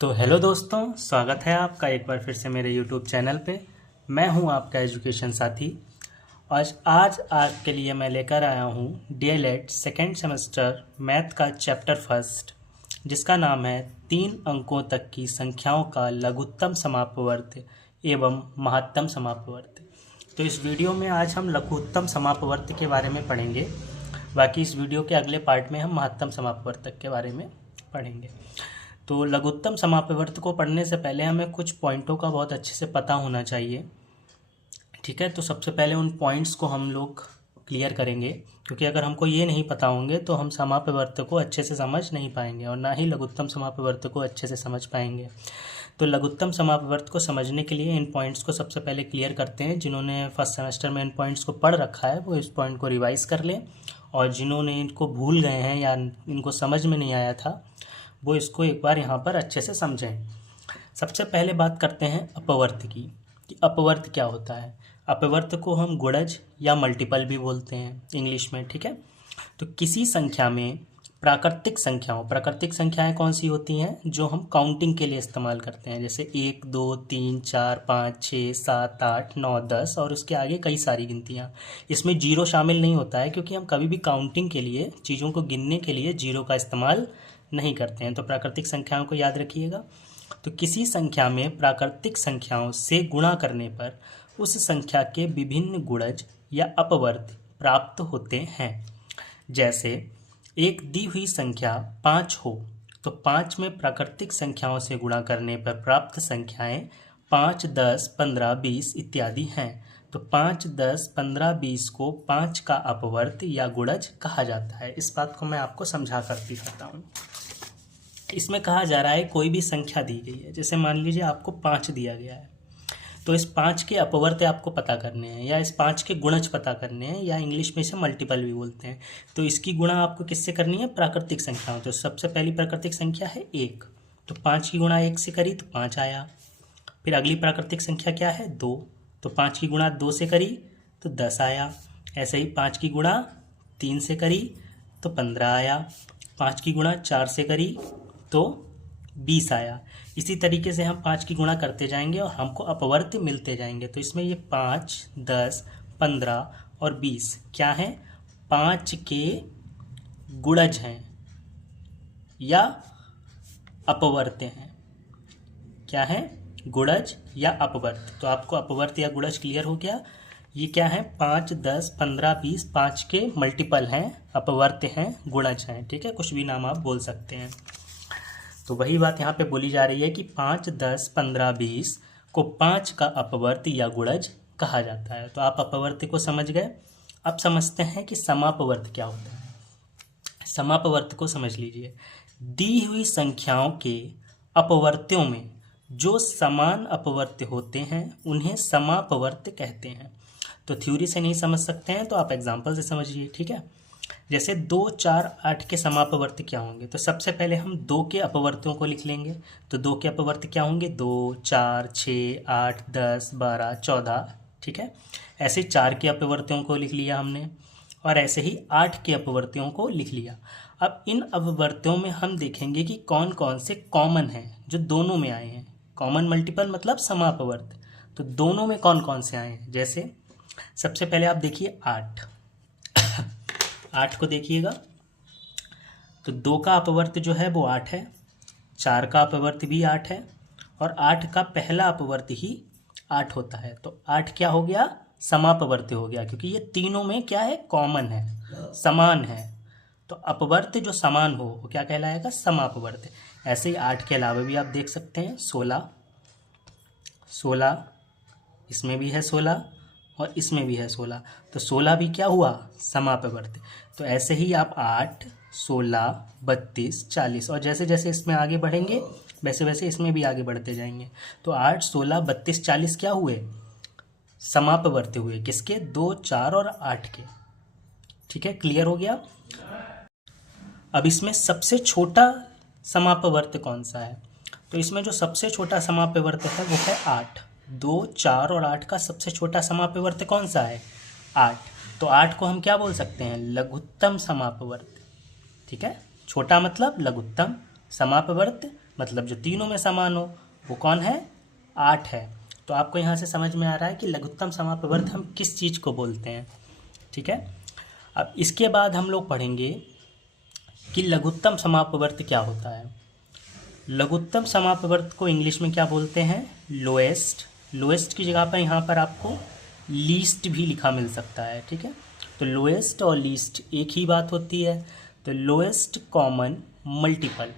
तो हेलो दोस्तों, स्वागत है आपका एक बार फिर से मेरे यूट्यूब चैनल पे। मैं हूं आपका एजुकेशन साथी। आज आपके लिए मैं लेकर आया हूं डीएलएड सेकेंड सेमेस्टर मैथ का चैप्टर फर्स्ट, जिसका नाम है 3 अंकों तक की संख्याओं का लघुत्तम समापवर्त एवं महत्तम समापवर्त। तो इस वीडियो में आज हम लघुत्तम समापवर्त के बारे में पढ़ेंगे। बाकी इस वीडियो के अगले पार्ट में हम महत्तम समापवर्तक के बारे में पढ़ेंगे। तो लघुत्तम समापवर्त को पढ़ने से पहले हमें कुछ पॉइंटों का बहुत अच्छे से पता होना चाहिए। ठीक है, तो सबसे पहले उन पॉइंट्स को हम लोग क्लियर करेंगे, क्योंकि अगर हमको ये नहीं पता होंगे तो हम समापवर्त को अच्छे से समझ नहीं पाएंगे और ना ही लघुत्तम समापवर्त को अच्छे से समझ पाएंगे। तो लघुत्तम समापवर्त को समझने के लिए इन पॉइंट्स को सबसे पहले क्लियर करते हैं। जिन्होंने फर्स्ट सेमेस्टर में इन पॉइंट्स को पढ़ रखा है वो इस पॉइंट को रिवाइज़ कर लें, और जिन्होंने इनको भूल गए हैं या इनको समझ में नहीं आया था वो इसको एक बार यहाँ पर अच्छे से समझें। सबसे पहले बात करते हैं अपवर्त की, कि अपवर्त क्या होता है। अपवर्त को हम गुणज या मल्टीपल भी बोलते हैं इंग्लिश में। ठीक है, तो किसी संख्या में प्राकृतिक संख्याएं कौन सी होती हैं जो हम काउंटिंग के लिए इस्तेमाल करते हैं, जैसे 1 2 3 4 5 6 7 8 9 10 और उसके आगे कई सारी गिनतियाँ। इसमें जीरो शामिल नहीं होता है, क्योंकि हम कभी भी काउंटिंग के लिए, चीज़ों को गिनने के लिए जीरो का इस्तेमाल नहीं करते हैं। तो प्राकृतिक संख्याओं को याद रखिएगा। तो किसी संख्या में प्राकृतिक संख्याओं से गुणा करने पर उस संख्या के विभिन्न गुणज या अपवर्त प्राप्त होते हैं। जैसे एक दी हुई संख्या 5 हो तो 5 में प्राकृतिक संख्याओं से गुणा करने पर प्राप्त संख्याएं 5 10 15 20 इत्यादि हैं। तो 5 10 15 20 को 5 का अपवर्त या गुणज कहा जाता है। इस बात को मैं आपको समझा कर दिखाता हूँ। इसमें कहा जा रहा है कोई भी संख्या दी गई है, जैसे मान लीजिए आपको 5 दिया गया है, तो इस 5 के अपवर्त आपको पता करने हैं या इस 5 के गुणज पता करने हैं, या इंग्लिश में इसे मल्टीपल भी बोलते हैं। तो इसकी गुणा आपको किससे करनी है? प्राकृतिक संख्याओं। तो सबसे पहली प्राकृतिक संख्या है 1, तो 5 की गुणा 1 से करी तो 5 आया। फिर अगली प्राकृतिक संख्या क्या है? 2, तो 5 की गुणा 2 से करी तो 10 आया। ऐसे ही 5 की गुणा 3 से करी तो 15 आया। 5 की गुणा 4 से करी तो 20 आया। इसी तरीके से हम 5 की गुणा करते जाएंगे और हमको अपवर्त मिलते जाएंगे। तो इसमें ये 5 10 15 और 20 क्या हैं? 5 के गुणज हैं या अपवर्त हैं। क्या है? गुणज या अपवर्त। तो आपको अपवर्त या गुणज क्लियर हो गया। ये क्या है? 5 10 15 20 5 के मल्टीपल हैं, अपवर्त हैं, गुणज हैं। ठीक है, कुछ भी नाम आप बोल सकते हैं। तो वही बात यहाँ पे बोली जा रही है कि 5 10 15 20 को 5 का अपवर्त या गुणज कहा जाता है। तो आप अपवर्त को समझ गए। अब समझते हैं कि समापवर्त क्या होता है। समापवर्त को समझ लीजिए। दी हुई संख्याओं के अपवर्त्यों में जो समान अपवर्त्य होते हैं उन्हें समापवर्त कहते हैं। तो थ्योरी से नहीं समझ सकते हैं तो आप एग्जाम्पल से समझिए। ठीक है, जैसे 2 4 8 के समापवर्त क्या होंगे? तो सबसे पहले हम 2 के अपवर्त्यों को लिख लेंगे। तो 2 के अपवर्त क्या होंगे? 2 4 6 8 10 12 14। ठीक है, ऐसे 4 के अपवर्त्यों को लिख लिया हमने, और ऐसे ही 8 के अपवर्त्यों को लिख लिया। अब इन अपवर्त्यों में हम देखेंगे कि कौन कौन से कॉमन हैं जो दोनों में आए हैं। कॉमन मल्टीपल मतलब समापवर्त। तो दोनों में कौन कौन से आए हैं? जैसे सबसे पहले आप देखिए 8 को देखिएगा। तो 2 का अपवर्त जो है वो 8 है, 4 का अपवर्त भी 8 है, और 8 का पहला अपवर्त ही 8 होता है। तो 8 क्या हो गया? समापवर्त हो गया, क्योंकि ये तीनों में क्या है? कॉमन है, समान है। तो अपवर्त जो समान हो वो क्या कहलाएगा? समापवर्त। ऐसे ही 8 के अलावा भी आप देख सकते हैं 16 इसमें भी है 16 और इसमें भी है 16। तो 16 भी क्या हुआ? समापवर्त। तो ऐसे ही आप 8 16 32 40 और जैसे जैसे इसमें आगे बढ़ेंगे वैसे वैसे इसमें भी आगे बढ़ते जाएंगे। तो 8 16 32 40 क्या हुए? समापवर्त हुए। किसके? 2 4 और 8 के। ठीक है, क्लियर हो गया। अब इसमें सबसे छोटा समापवर्त कौन सा है? तो इसमें जो सबसे छोटा समापवर्त है वो है 8। 2 4 और 8 का सबसे छोटा समापवर्त कौन सा है? 8। तो 8 को हम क्या बोल सकते हैं? लघुत्तम समापवर्त। ठीक है, छोटा मतलब लघुत्तम, समापवर्त मतलब जो तीनों में समान हो, वो कौन है? 8 है। तो आपको यहाँ से समझ में आ रहा है कि लघुत्तम समापवर्त हम किस चीज़ को बोलते हैं। ठीक है, अब इसके बाद हम लोग पढ़ेंगे कि लघुत्तम समापवर्त क्या होता है। लघुत्तम समापवर्त को इंग्लिश में क्या बोलते हैं? लोएस्ट। लोएस्ट की जगह पर यहाँ पर आपको लीस्ट भी लिखा मिल सकता है। ठीक है, तो लोएस्ट और लीस्ट एक ही बात होती है। तो lowest common multiple,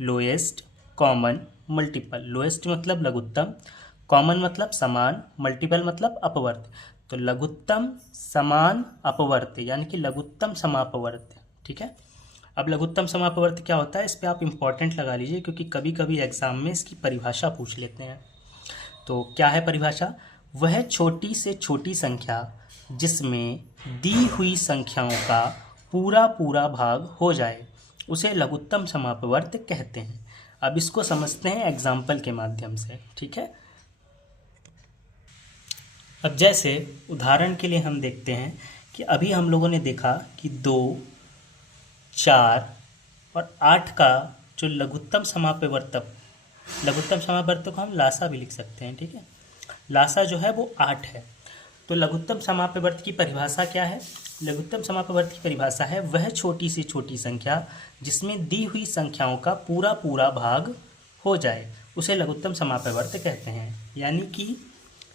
lowest common multiple, lowest मतलब लघुत्तम, कॉमन मतलब समान, मल्टीपल मतलब अपवर्त। तो लघुत्तम समान अपवर्त यानी कि लघुत्तम समापवर्त। ठीक है, अब लघुत्तम समापवर्त क्या होता है, इस पे आप इम्पॉर्टेंट लगा लीजिए, क्योंकि कभी कभी एग्जाम में इसकी परिभाषा पूछ लेते हैं। तो क्या है परिभाषा? वह छोटी से छोटी संख्या जिसमें दी हुई संख्याओं का पूरा पूरा भाग हो जाए, उसे लघुत्तम समापवर्त कहते हैं। अब इसको समझते हैं एग्जाम्पल के माध्यम से। ठीक है, अब जैसे उदाहरण के लिए हम देखते हैं कि अभी हम लोगों ने देखा कि 2, 4 और 8 का जो लघुत्तम समापवर्त को हम लासा भी लिख सकते हैं। ठीक है, लासा जो है वो 8 है। तो लघुत्तम समापवर्त की परिभाषा क्या है? लघुत्तम समापवर्त की परिभाषा है वह छोटी से छोटी संख्या जिसमें दी हुई संख्याओं का पूरा पूरा भाग हो जाए, उसे लघुत्तम समापवर्त कहते हैं। यानी कि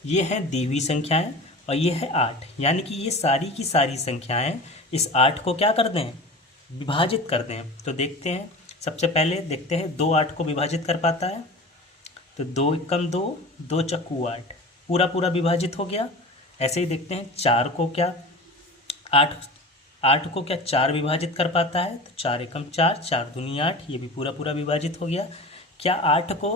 ये हैं दी हुई संख्याएं और ये है 8, यानी कि ये सारी की सारी संख्याएं इस 8 को क्या कर दें? विभाजित कर दें। तो देखते हैं, सबसे पहले देखते हैं 2 8 को विभाजित कर पाता है। तो 2 एकम 2, 2 चक्कू 8, पूरा पूरा विभाजित हो गया। ऐसे ही देखते हैं 4 को क्या 8 को क्या 4 विभाजित कर पाता है? तो 4 एकम 4, 4 दूनी 8, ये भी पूरा पूरा विभाजित हो गया। क्या 8 को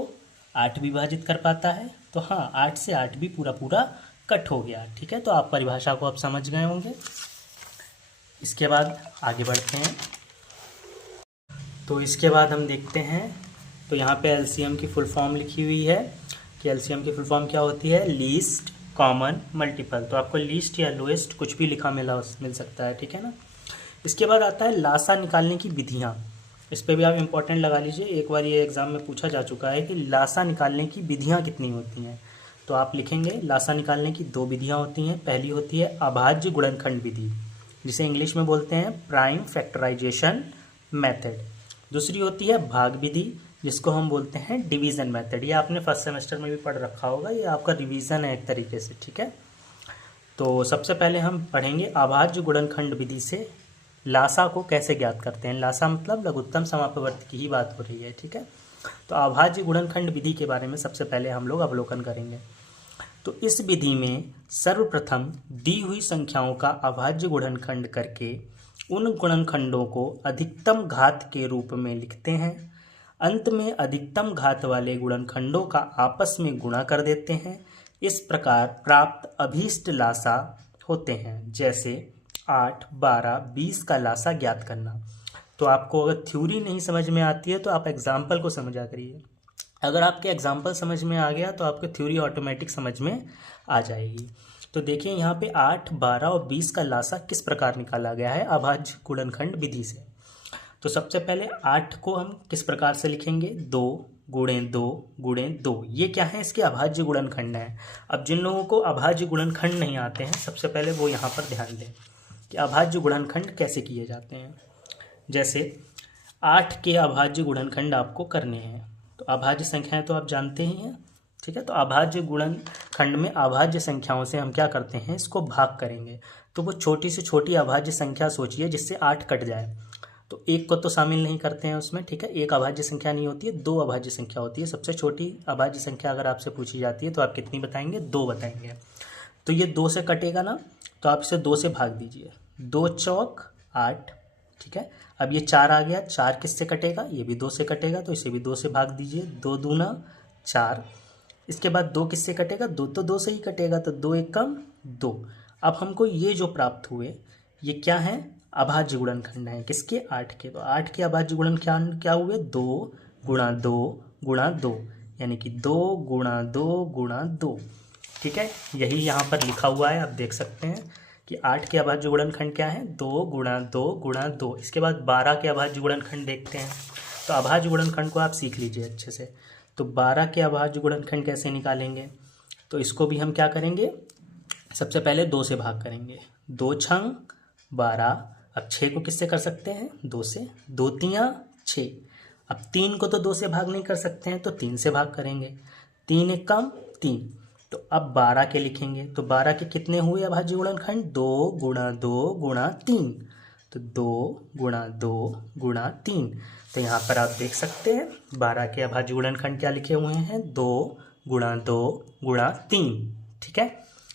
8 विभाजित कर पाता है? तो हाँ, 8 से 8 भी पूरा पूरा कट हो गया। ठीक है, तो आप परिभाषा को अब समझ गए होंगे। इसके बाद आगे बढ़ते हैं। तो इसके बाद हम देखते हैं, तो यहाँ पे एलसीएम की फुल फॉर्म लिखी हुई है कि एलसीएम की फुल फॉर्म क्या होती है? Least common multiple. तो आपको लीस्ट या लोएस्ट कुछ भी लिखा मिल सकता है। ठीक है ना। इसके बाद आता है लासा निकालने की विधियाँ। इस पे भी आप इम्पोर्टेंट लगा लीजिए, एक बार ये एग्जाम में पूछा जा चुका है कि लासा निकालने की विधियाँ कितनी होती हैं। तो आप लिखेंगे लासा निकालने की 2 विधियाँ होती हैं। पहली होती है अभाज्य गुणनखंड विधि, जिसे इंग्लिश में बोलते हैं प्राइम फैक्टराइजेशन मेथड। दूसरी होती है भाग विधि, जिसको हम बोलते हैं डिवीज़न मेथड। ये आपने फर्स्ट सेमेस्टर में भी पढ़ रखा होगा, ये आपका रिवीजन है एक तरीके से। ठीक है, तो सबसे पहले हम पढ़ेंगे अभाज्य गुणनखंड विधि से लासा को कैसे ज्ञात करते हैं। लासा मतलब लघुत्तम समापवर्त की ही बात हो रही है। ठीक है, तो अभाज्य गुणनखंड विधि के बारे में सबसे पहले हम लोग अवलोकन करेंगे। तो इस विधि में सर्वप्रथम दी हुई संख्याओं का अभाज्य गुणनखंड करके उन गुणनखंडों को अधिकतम घात के रूप में लिखते हैं। अंत में अधिकतम घात वाले गुणनखंडों का आपस में गुणा कर देते हैं। इस प्रकार प्राप्त अभीष्ट लासा होते हैं, जैसे 8, 12, 20 का लासा ज्ञात करना। तो आपको अगर थ्योरी नहीं समझ में आती है तो आप एग्जाम्पल को समझा करिए। अगर आपके एग्जाम्पल समझ में आ गया तो आपको थ्योरी ऑटोमेटिक समझ में आ जाएगी। तो देखिए यहाँ पे 8, 12 और 20 का लासा किस प्रकार निकाला गया है अभाज्य गुणनखंड विधि से। तो सबसे पहले 8 को हम किस प्रकार से लिखेंगे? 2 गुणे 2 गुणे 2। ये क्या है? इसके अभाज्य गुणनखंड है। अब जिन लोगों को अभाज्य गुणनखंड नहीं आते हैं, सबसे पहले वो यहाँ पर ध्यान दें कि अभाज्य गुणनखंड कैसे किए जाते हैं। जैसे 8 के अभाज्य गुणनखंड आपको करने हैं। तो अभाज्य संख्याएं तो आप जानते ही हैं। ठीक है, तो अभाज्य गुणनखंड में अभाज्य संख्याओं से हम क्या करते हैं? इसको भाग करेंगे। तो वो छोटी से छोटी अभाज्य संख्या सोचिए जिससे 8 कट जाए। तो 1 को तो शामिल नहीं करते हैं उसमें। ठीक है, एक अभाज्य संख्या नहीं होती है, 2 अभाज्य संख्या होती है। सबसे छोटी अभाज्य संख्या अगर आपसे पूछी जाती है तो आप कितनी बताएंगे? 2 बताएंगे। तो ये 2 से कटेगा ना, तो आप इसे 2 से भाग दीजिए। 2 चौक 8। ठीक है, अब ये 4 आ गया, 4 किससे कटेगा? ये भी 2 से कटेगा, तो इसे भी 2 से भाग दीजिए। 2 दूना 4। इसके बाद 2 किससे कटेगा? 2 तो 2 से ही कटेगा, तो 2 एकम 2। अब हमको ये जो प्राप्त हुए ये क्या है? अभाज्य गुणनखंड है। किसके? 8 के। तो 8 के अभाज्य गुणनखंड क्या हुए? 2 गुणा 2 गुणा 2, यानी कि 2 गुणा 2 गुणा 2। ठीक है, यही यहाँ पर लिखा हुआ है, आप देख सकते हैं कि 8 के अभाज्य गुणनखंड क्या है? 2 गुणा 2 गुणा 2। इसके बाद 12 के अभाज्य गुणनखंड देखते हैं। तो अभाज्य गुणनखंड को आप सीख लीजिए अच्छे से। तो 12 के अभाज्य गुणनखंड कैसे निकालेंगे, तो इसको भी हम क्या करेंगे, सबसे पहले 2 से भाग करेंगे। 2 छंग 12। अब 6 को किससे कर सकते हैं, 2 से। 2 तियां 6। अब 3 को तो 2 से भाग नहीं कर सकते हैं, तो 3 से भाग करेंगे। 3 एकम 3। तो अब 12 के लिखेंगे, तो 12 के कितने हुए अभाज्य गुणनखंड, 2 गुणा 2 गुणा 3। तो 2 गुणा 2 गुणा 3। तो यहाँ पर आप देख सकते हैं 12 के अभाज्य गुणनखंड क्या लिखे हुए हैं, 2 गुणा 2 गुणा 3। ठीक है।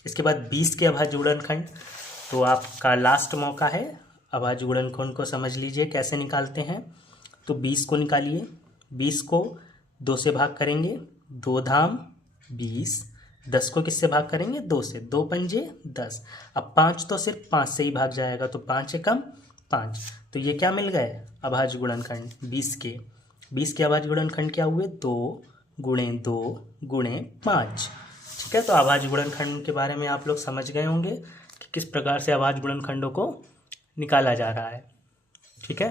इसके बाद 20 के अभाज्य गुणनखंड, तो आपका लास्ट मौका है, अभाज्य गुणनखंड को समझ लीजिए कैसे निकालते हैं। तो 20 को निकालिए। 20 को 2 से भाग करेंगे, 2 धाम 20। 10 को किससे भाग करेंगे, 2 से। 2 पंजे 10। अब 5 तो सिर्फ 5 से ही भाग जाएगा, तो 5 एकम 5। तो ये क्या मिल गए, अभाज्य गुणनखंड 20 के। 20 के अभाज्य गुणनखंड क्या हुए, 2 गुणे 2 गुणे 5। ठीक है। तो अभाज्य गुणनखंड के बारे में आप लोग समझ गए होंगे कि किस प्रकार से अभाज्य गुणनखंडों को निकाला जा रहा है। ठीक है।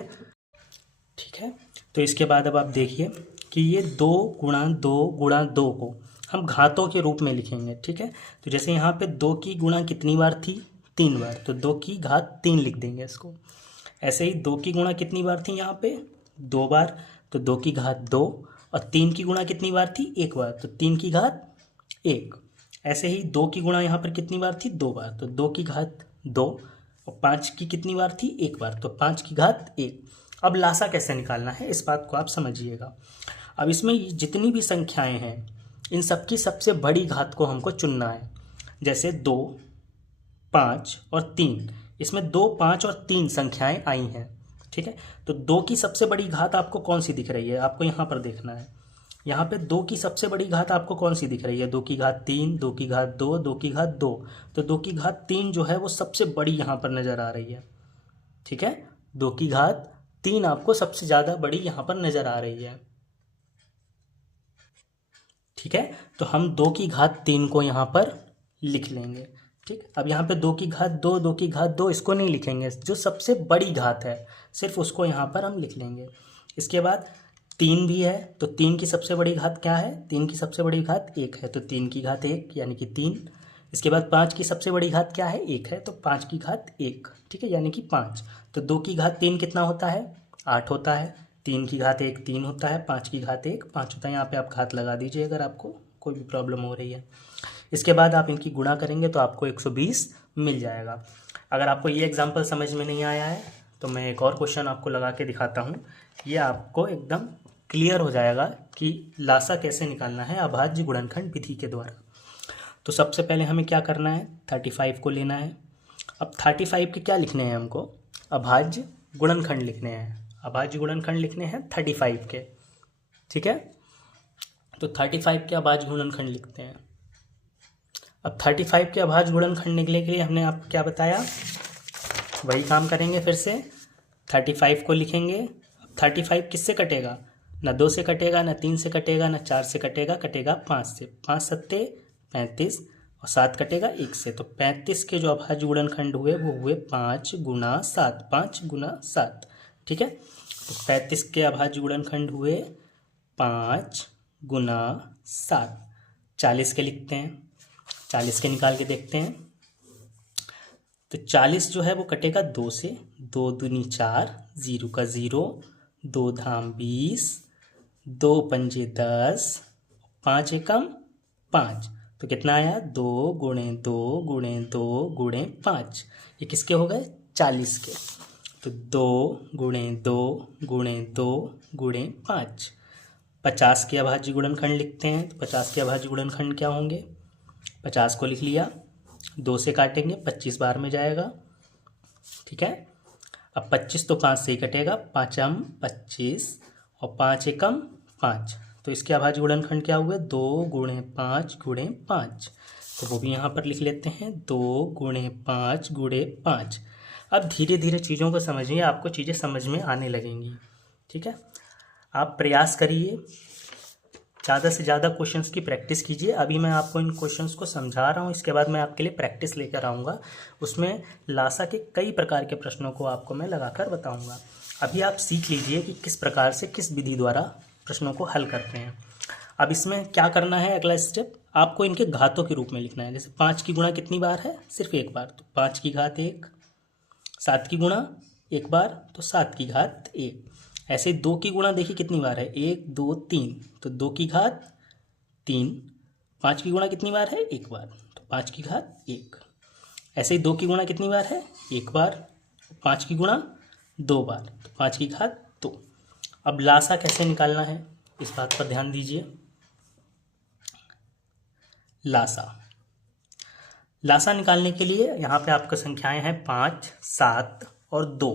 ठीक है। तो इसके बाद अब आप देखिए कि ये 2 गुणा 2 गुणा 2 को हम घातों के रूप में लिखेंगे। ठीक है। तो जैसे यहाँ पे 2 की गुणा कितनी बार थी, 3 बार, तो 2 की घात 3 लिख देंगे इसको। ऐसे ही 2 की गुणा कितनी बार थी यहाँ पे, 2 बार, तो 2 की घात 2। और 3 की गुणा कितनी बार थी, 1 बार, तो 3 की घात 1। ऐसे ही 2 की गुणा यहाँ पर कितनी बार थी, 2 बार, तो 2 की घात 2। और 5 की कितनी बार थी, 1 बार, तो 5 की घात 1। अब लासा कैसे निकालना है, इस बात को आप समझिएगा। अब इसमें जितनी भी संख्याएं हैं, इन सब की सबसे बड़ी घात को हमको चुनना है। जैसे 2, 5 और 3, इसमें 2, 5 और 3 संख्याएं आई हैं। ठीक है। तो 2 की सबसे बड़ी घात आपको कौन सी दिख रही है, आपको यहाँ पर देखना है। यहाँ पे 2 की सबसे बड़ी घात आपको कौन सी दिख रही है, 2 की घात 3, 2 की घात 2, 2 की घात 2। तो 2 की घात 3 जो है वो सबसे बड़ी यहाँ पर नज़र आ रही है। ठीक है। 2 की घात 3 आपको सबसे ज़्यादा बड़ी यहाँ पर नज़र आ रही है। ठीक है। तो हम 2 की घात 3 को यहाँ पर लिख लेंगे। ठीक। अब यहाँ पे 2 की घात 2, 2 की घात 2 इसको नहीं लिखेंगे, जो सबसे बड़ी घात है सिर्फ उसको यहाँ पर हम लिख लेंगे। इसके बाद 3 भी है, तो 3 की सबसे बड़ी घात क्या है, 3 की सबसे बड़ी घात 1 है, तो 3 की घात 1 यानी कि 3। इसके बाद 5 की सबसे बड़ी घात क्या है, 1 है, तो 5 की घात 1। ठीक है, यानी कि 5। तो 2 की घात 3 कितना होता है, 8 होता है। 3 की घात 1 3 होता है, 5 की घात 1 5 होता है। यहाँ पे आप घात लगा दीजिए अगर आपको कोई भी प्रॉब्लम हो रही है। इसके बाद आप इनकी गुणा करेंगे तो आपको 120 मिल जाएगा। अगर आपको ये एग्जाम्पल समझ में नहीं आया है तो मैं एक और क्वेश्चन आपको लगा के दिखाता हूँ। ये आपको एकदम क्लियर हो जाएगा कि लासा कैसे निकालना है अभाज्य गुणनखंड विधि के द्वारा। तो सबसे पहले हमें क्या करना है, 35 को लेना है। अब 35 के क्या लिखने हैं हमको, अभाज्य गुणनखंड लिखने हैं। अभाज्य गुणनखंड लिखने हैं 35 के। ठीक है। तो 35 के अभाज्य गुणनखंड लिखते हैं। अब 35 के अभाज्य गुणनखंड निकलने के लिए हमने आपको क्या बताया, वही काम करेंगे फिर से। 35 को लिखेंगे। 35 किससे कटेगा, ना 2 से कटेगा, ना 3 से कटेगा, ना 4 से कटेगा, कटेगा 5 से। 5 सत्ते 35 और 7 कटेगा 1 से। तो 35 के जो अभाज्य गुणनखंड हुए वो हुए 5 गुना 7, 5 गुना 7। ठीक है। तो 35 के अभाज्य गुणनखंड हुए 5 गुना 7। 40 के लिखते हैं, 40 के निकाल के देखते हैं। तो 40 जो है वो कटेगा 2 से। 2 दूनी 4, 0 का 0, 2 धाम 20, 2 पंजे 10, 5 एकम 5। तो कितना आया, 2 गुणे 2 गुणे 2 गुणे 5। ये किसके हो गए, 40 के। तो 2 गुणे 2 गुणे 2 गुणे 5। 50 के अभाज्य गुणनखंड लिखते हैं। तो 50 के अभाज्य गुणनखंड क्या होंगे, 50 को लिख लिया, 2 से काटेंगे 25 बार में जाएगा। ठीक है। अब 25 तो 5 से ही कटेगा, 5m 25 और 5 एकम 5। तो इसके अभाज्य गुणनखंड क्या हुए, 2 गुणे 5 गुणे 5। तो वो भी यहाँ पर लिख लेते हैं, 2 गुणे 5 गुणे 5। अब धीरे धीरे चीज़ों को समझिए, आपको चीज़ें समझ में आने लगेंगी। ठीक है। आप प्रयास करिए, ज़्यादा से ज़्यादा क्वेश्चंस की प्रैक्टिस कीजिए। अभी मैं आपको इन क्वेश्चंस को समझा रहा हूँ, इसके बाद मैं आपके लिए प्रैक्टिस लेकर आऊँगा। उसमें लासा के कई प्रकार के प्रश्नों को आपको मैं लगाकर बताऊँगा। अभी आप सीख लीजिए कि किस प्रकार से किस विधि द्वारा प्रश्नों को हल करते हैं। अब इसमें क्या करना है, अगला स्टेप आपको इनके घातों के रूप में लिखना है। जैसे 5 की गुणा कितनी बार है, सिर्फ एक बार, तो 5 की घात 1। 7 की गुणा एक बार, तो 7 की घात 1। ऐसे 2 की गुणा देखिए कितनी बार है, 1 2 3, तो 2 की घात 3। 5 की गुणा कितनी बार है, एक बार, तो 5 की घात 1। ऐसे ही 2 की गुणा कितनी बार है, एक बार। 5 की गुणा 2 बार, तो 5 की घात 2। अब लासा कैसे निकालना है, इस बात पर ध्यान दीजिए। लासा निकालने के लिए यहाँ पे आपका संख्याएं हैं 5, 7 और 2।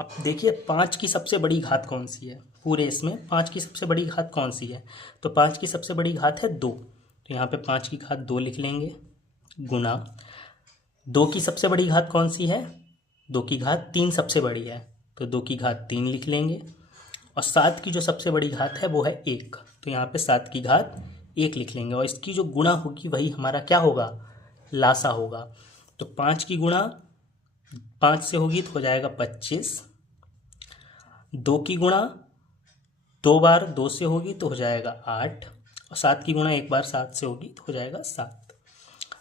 अब देखिए 5 की सबसे बड़ी घात कौन सी है, पूरे इसमें 5 की सबसे बड़ी घात कौन सी है, तो 5 की सबसे बड़ी घात है 2, तो यहाँ पे 5 की घात 2 लिख लेंगे, गुना 2 की सबसे बड़ी घात कौन सी है, 2 की घात 3 सबसे बड़ी है, तो 2 की घात 3 लिख लेंगे। और 7 की जो सबसे बड़ी घात है वो है 1, तो यहाँ पे 7 की घात 1 लिख लेंगे। और इसकी जो गुणा होगी वही हमारा क्या होगा, लासा होगा। तो 5 की गुणा 5 से होगी तो हो जाएगा 25। 2 की गुणा 2 बार 2 से होगी तो हो जाएगा 8। और 7 की गुणा एक बार 7 से होगी तो हो जाएगा 7।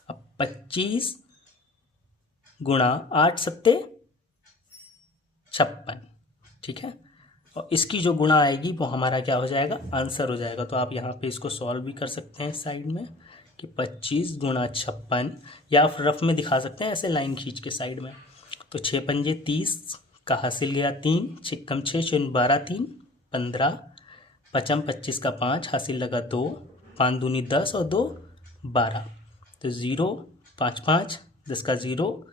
अब 25 गुणा 8 सत्ते 56, ठीक है। और इसकी जो गुणा आएगी वो हमारा क्या हो जाएगा, आंसर हो जाएगा। तो आप यहाँ पे इसको सॉल्व भी कर सकते हैं साइड में कि 25 गुणा 56, या आप रफ में दिखा सकते हैं ऐसे लाइन खींच के साइड में। तो 6 पंजे 30 का हासिल गया 3, 6 कम 6 शून्य 12, 3 15, 5 25 का 5 हासिल लगा 2, 5 दूनी 10 और 2 12, तो 0 5 5 10 का 0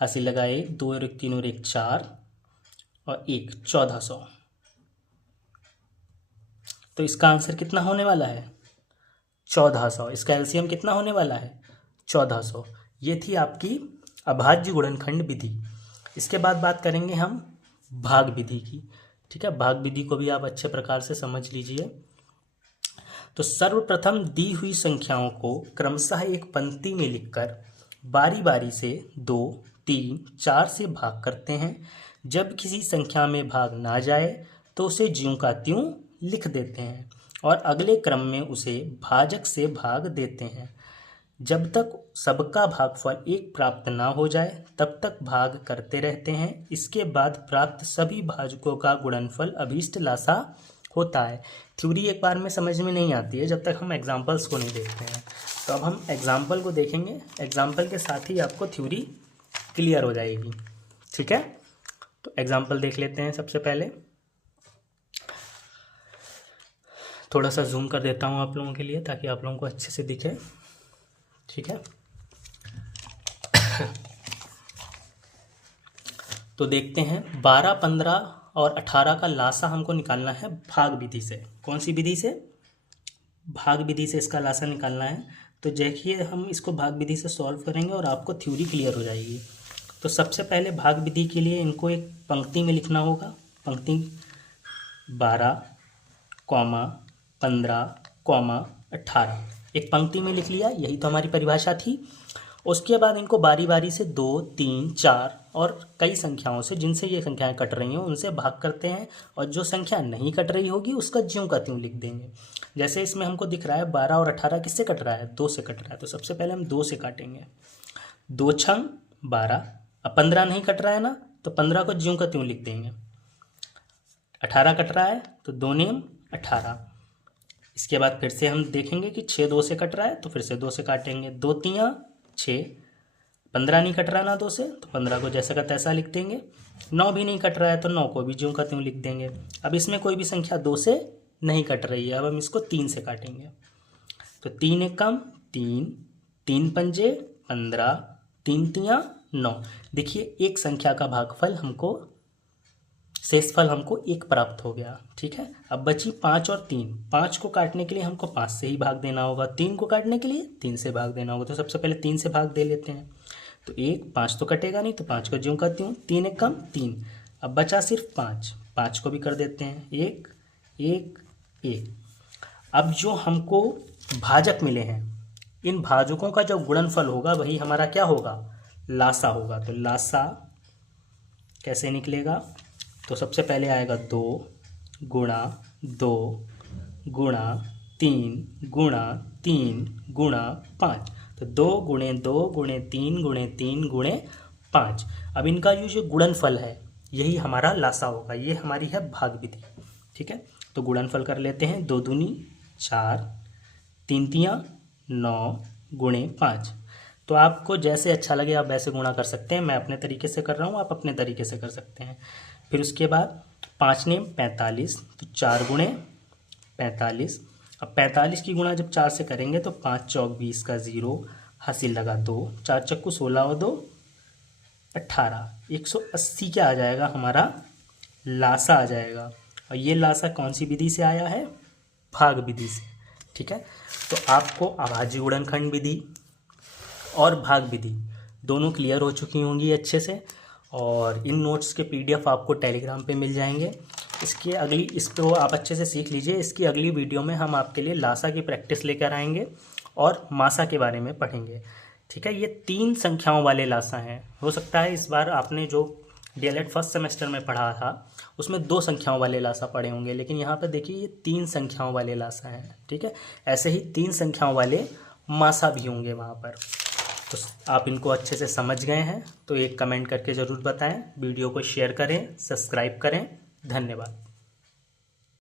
हासिल लगा 1, 2 और 1 3 और 1 4 और 1 1400। तो इसका आंसर कितना होने वाला है, 1400। इसका एलसीएम कितना होने वाला है, 1400। ये थी आपकी अभाज्य गुणनखंड विधि। इसके बाद बात करेंगे हम भाग विधि की, ठीक है। भाग विधि को भी आप अच्छे प्रकार से समझ लीजिए। तो सर्वप्रथम दी हुई संख्याओं को क्रमशः एक पंक्ति में लिखकर बारी बारी से 2 3 4 से भाग करते हैं। जब किसी संख्या में भाग ना जाए तो उसे ज्यों का त्यों लिख देते हैं और अगले क्रम में उसे भाजक से भाग देते हैं। जब तक सबका भागफल 1 प्राप्त ना हो जाए तब तक भाग करते रहते हैं। इसके बाद प्राप्त सभी भाजकों का गुणनफल अभीष्ट लासा होता है। थ्योरी एक बार में समझ में नहीं आती है जब तक हम एग्जाम्पल्स को नहीं देखते हैं। तो अब हम एग्जाम्पल को देखेंगे, एग्जाम्पल के साथ ही आपको थ्योरी क्लियर हो जाएगी, ठीक है। तो एग्जाम्पल देख लेते हैं। सबसे पहले थोड़ा सा जूम कर देता हूँ आप लोगों के लिए ताकि आप लोगों को अच्छे से दिखे, ठीक है। तो देखते हैं 12, 15 और 18 का लासा हमको निकालना है भाग विधि से। कौन सी विधि से, भाग विधि से इसका लासा निकालना है। तो देखिए हम इसको भाग विधि से सॉल्व करेंगे और आपको थ्योरी क्लियर हो जाएगी। तो सबसे पहले भाग विधि के लिए इनको एक पंक्ति में लिखना होगा। पंक्ति 12, 15, 18 एक पंक्ति में लिख लिया, यही तो हमारी परिभाषा थी। उसके बाद इनको बारी बारी से 2, 3, 4 और कई संख्याओं से, जिनसे ये संख्याएं कट रही हैं उनसे भाग करते हैं। और जो संख्या नहीं कट रही होगी उसका ज्यों का त्यों लिख देंगे। जैसे इसमें हमको दिख रहा है 12 और 18 किससे कट रहा है, 2 से कट रहा है। तो सबसे पहले हम 2 से काटेंगे, 2 छंग 12। अब 15 नहीं कट रहा है ना, तो 15 को ज्यों का त्यों लिख देंगे। 18 कट रहा है तो 2 नेम 18। इसके बाद फिर से हम देखेंगे कि 6 2 से कट रहा है तो फिर से 2 से काटेंगे, 2 तियाँ 6। 15 नहीं कट रहा है ना 2 से, तो 15 को जैसा का तैसा लिख देंगे। 9 भी नहीं कट रहा है तो 9 को भी ज्यों का त्यों लिख देंगे। अब इसमें कोई भी संख्या 2 से नहीं कट रही है, अब हम इसको 3 से काटेंगे। तो 3 एक कम 3, 3 पंजे 15, 3 तियाँ 9। देखिए एक संख्या का भागफल हमको, शेषफल हमको 1 प्राप्त हो गया, ठीक है। अब बची 5 और 3। 5 को काटने के लिए हमको 5 से ही भाग देना होगा, 3 को काटने के लिए 3 से भाग देना होगा। तो सबसे पहले 3 से भाग दे लेते हैं। तो 1, 5 तो कटेगा नहीं, तो 5 को ज्यों का त्यों, 3 एक कम 3। अब बचा सिर्फ 5, 5 को भी कर देते हैं 1 1 1। अब जो हमको भाजक मिले हैं, इन भाजकों का जो गुणनफल होगा वही हमारा क्या होगा, लासा होगा। तो लासा कैसे निकलेगा, तो सबसे पहले आएगा 2 गुणा 2 गुणा 3 गुणा 3 गुणा 5। तो 2 गुणे 2 गुणे 3 गुणे 3 गुणे 5। अब इनका ये जो गुणनफल है यही हमारा लासा होगा, ये हमारी है भाग विधि। ठीक है, तो गुणनफल कर लेते हैं। 2 दूनी 4, 3 तियाँ 9 गुणे 5। तो आपको जैसे अच्छा लगे आप वैसे गुणा कर सकते हैं, मैं अपने तरीके से कर रहा हूँ, आप अपने तरीके से कर सकते हैं। फिर उसके बाद 5 ने 45, तो 4 गुणे 45। अब 45 की गुणा जब 4 से करेंगे तो 5 चौक 20 का 0, हासिल लगा 2, 4 चक्कू 16 और 2 18, 180 क्या आ जाएगा हमारा लासा आ जाएगा। और ये लासा कौन सी विधि से आया है? भाग विधि से। ठीक है, तो आपको अभाज्य गुणनखंड विधि और भाग विधि दोनों क्लियर हो चुकी होंगी अच्छे से, और इन नोट्स के PDF आपको टेलीग्राम पे मिल जाएंगे। इसको आप अच्छे से सीख लीजिए। इसकी अगली वीडियो में हम आपके लिए लासा की प्रैक्टिस लेकर आएंगे और मासा के बारे में पढ़ेंगे। ठीक है, ये 3 संख्याओं वाले लासा हैं। हो सकता है इस बार आपने जो DLED फर्स्ट सेमेस्टर में पढ़ा था उसमें 2 संख्याओं वाले लासा पढ़े होंगे, लेकिन यहाँ पे देखिए ये 3 संख्याओं वाले लासा हैं। ठीक है, ऐसे ही 3 संख्याओं वाले मासा भी होंगे वहाँ पर। तो आप इनको अच्छे से समझ गए हैं तो एक कमेंट करके ज़रूर बताएं, वीडियो को शेयर करें, सब्सक्राइब करें। धन्यवाद।